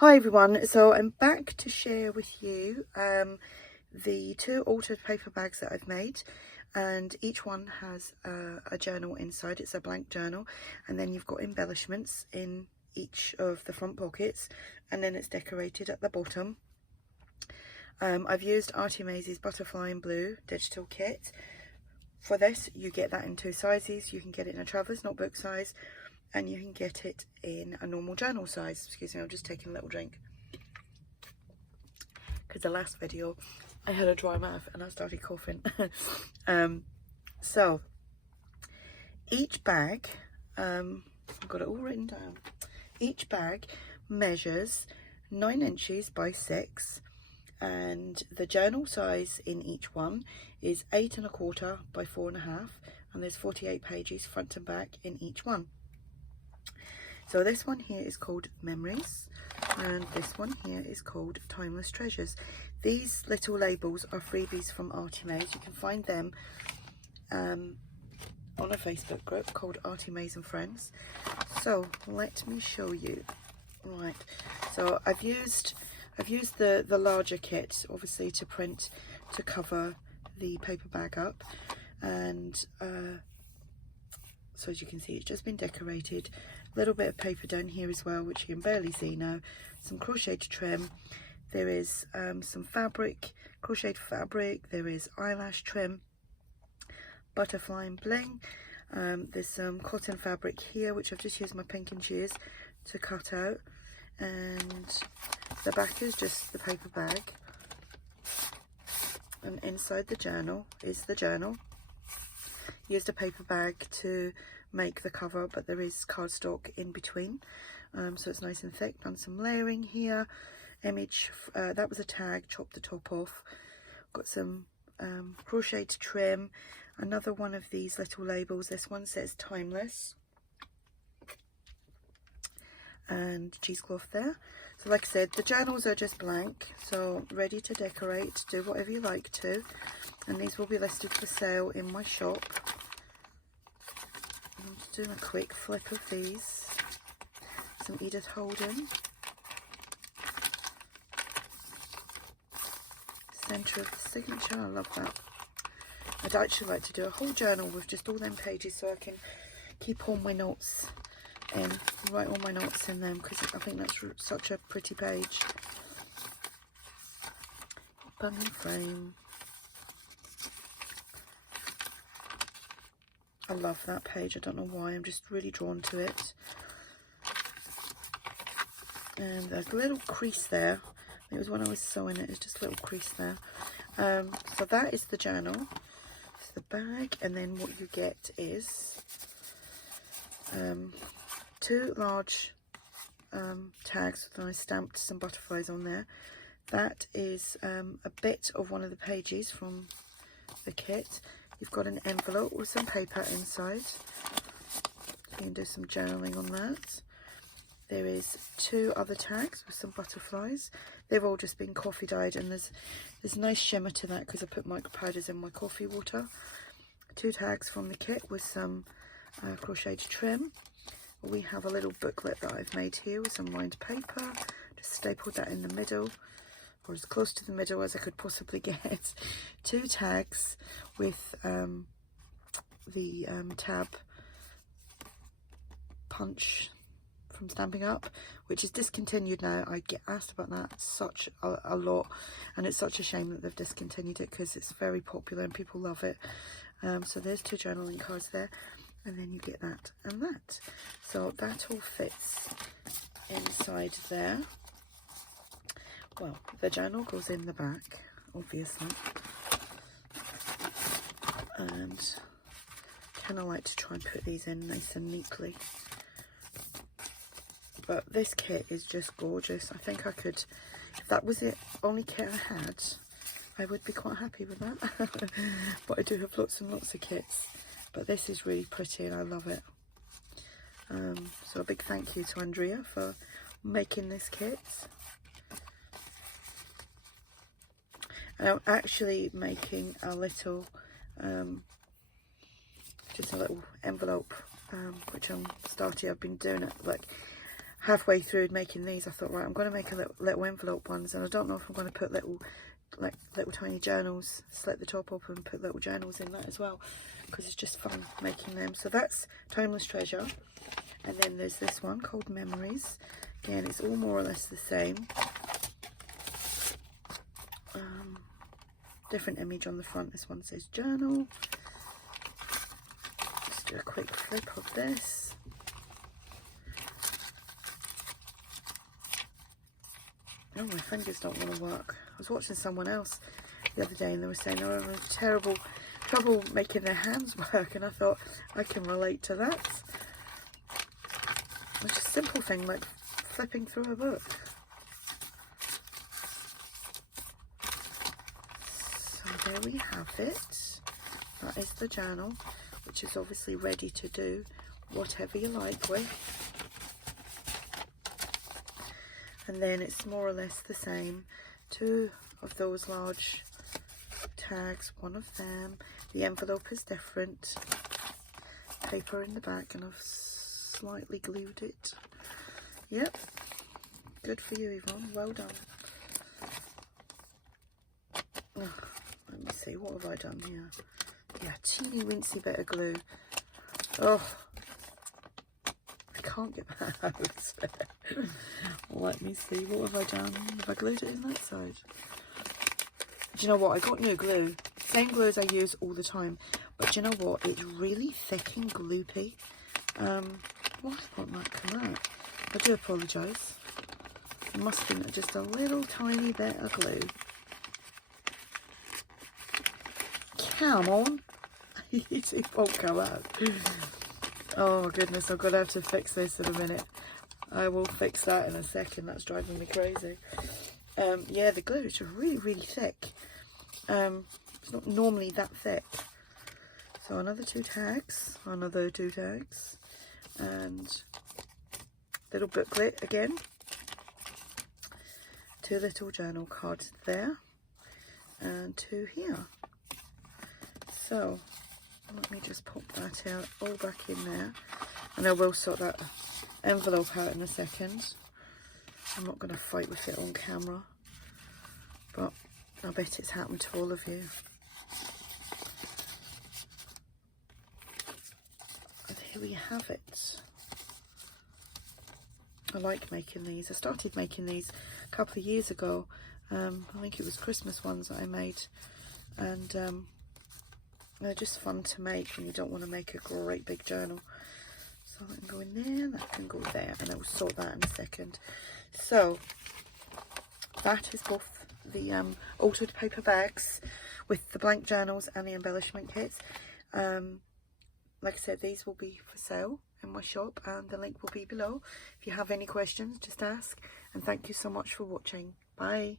Hi everyone, so I'm back to share with you the 2 altered paper bags that I've made, and each one has a journal inside. It's a blank journal, and then you've got embellishments in each of the front pockets, and then it's decorated at the bottom. I've used ARTYmaze's Butterfly and Blue digital kit. For this, you get that in 2 sizes. You can get it in a traveller's notebook size, and you can get it in a normal journal size. Excuse me, I'm just taking a little drink, because the last video I had a dry mouth and I started coughing. So each bag, I've got it all written down, each bag measures 9 inches by 6, and the journal size in each one is 8 1/4 by 4 1/2, and there's 48 pages front and back in each one. So this one here is called Memories, and this one here is called Timeless Treasures. These little labels are freebies from ARTYmaze. You can find them on a Facebook group called ARTYmaze and Friends. So let me show you. Right, so I've used the larger kit, obviously, to print to cover the paper bag up, and so as you can see, it's just been decorated. A little bit of paper down here as well, which you can barely see now. Some crocheted trim. There is some fabric, crocheted fabric. There is eyelash trim, butterfly and bling. There's some cotton fabric here, which I've just used my pinking shears to cut out. And the back is just the paper bag. And inside the journal is the journal. Used a paper bag to make the cover, but there is cardstock in between, so it's nice and thick. Done some layering here. Image, that was a tag, chopped the top off. Got some crocheted trim. Another one of these little labels. This one says Timeless, and cheesecloth there. So like I said, the journals are just blank, so ready to decorate, do whatever you like to, and these will be listed for sale in my shop. I'm just doing a quick flip of these. Some Edith Holden. Centre of the signature, I love that. I'd actually like to do a whole journal with just all them pages, so I can keep all my notes in, write all my notes in them, because I think that's such a pretty page. Bungee frame. I love that page. I don't know why, I'm just really drawn to it. And there's a little crease there. It was when I was sewing it, it's just a little crease there. So that is the journal. It's the bag, and then what you get is 2 large tags with I stamped some butterflies on there. That is a bit of one of the pages from the kit. You've got an envelope with some paper inside, so you can do some journaling on that. There is 2 other tags with some butterflies. They've all just been coffee dyed, and there's a nice shimmer to that because I put micro powders in my coffee water. 2 tags from the kit with some crocheted trim. We have a little booklet that I've made here with some lined paper. Just stapled that in the middle, or as close to the middle as I could possibly get. 2 tags with the tab punch from Stamping Up, which is discontinued now. I get asked about that such a lot, and it's such a shame that they've discontinued it because it's very popular and people love it. So there's 2 journaling cards there, and then you get that and that. So that all fits inside there. Well, the journal goes in the back, obviously, and kind of like to try and put these in nice and neatly. But this kit is just gorgeous. I think I could, if that was the only kit I had, I would be quite happy with that. But I do have lots and lots of kits. But this is really pretty and I love it. So a big thank you to Andrea for making this kit. And I'm actually making a little, just a little envelope, which I've been doing it like, halfway through making these, I thought, right, I'm going to make a little envelope ones, and I don't know if I'm going to put little tiny journals, slit the top up and put little journals in that as well, because it's just fun making them. So that's Timeless Treasure. And then there's this one called Memories. Again, it's all more or less the same. Different image on the front. This one says journal. Just do a quick flip of this. Oh, my fingers don't want to work. I was watching someone else the other day and they were saying they were having terrible trouble making their hands work, and I thought I can relate to that. It's just a simple thing like flipping through a book. So there we have it. That is the journal, which is obviously ready to do whatever you like with. And then it's more or less the same. Two of those large tags, one of them. The envelope is different. Paper in the back, and I've slightly glued it. Yep. Good for you, Yvonne. Well done. Oh, let me see. What have I done here? Yeah, teeny wincy bit of glue. Oh, I can't get that out. Let me see. What have I done? Have I glued it in that side? Do you know what? I got new glue. Same glue as I use all the time. But do you know what? It's really thick and gloopy. Why won't that come out? I do apologise. It must have been just a little tiny bit of glue. Come on. It won't come out. Oh my goodness, I'm going to have to fix this in a minute. I will fix that in a second. That's driving me crazy. Yeah, the glue is just really, really thick. It's not normally that thick. So another two tags, and little booklet again. Two little journal cards there, and two here. So let me just pop that out all back in there, and I will sort that envelope out in a second. I'm not going to fight with it on camera, but I bet it's happened to all of you. And here we have it. I like making these. I started making these a couple of years ago. I think it was Christmas ones that I made, and they're just fun to make when you don't want to make a great big journal. So that can go in there, that can go there, and I will sort that in a second. So that is both the altered paper bags with the blank journals and the embellishment kits. Like I said, these will be for sale in my shop, and the link will be below. If you have any questions, just ask, and thank you so much for watching. Bye.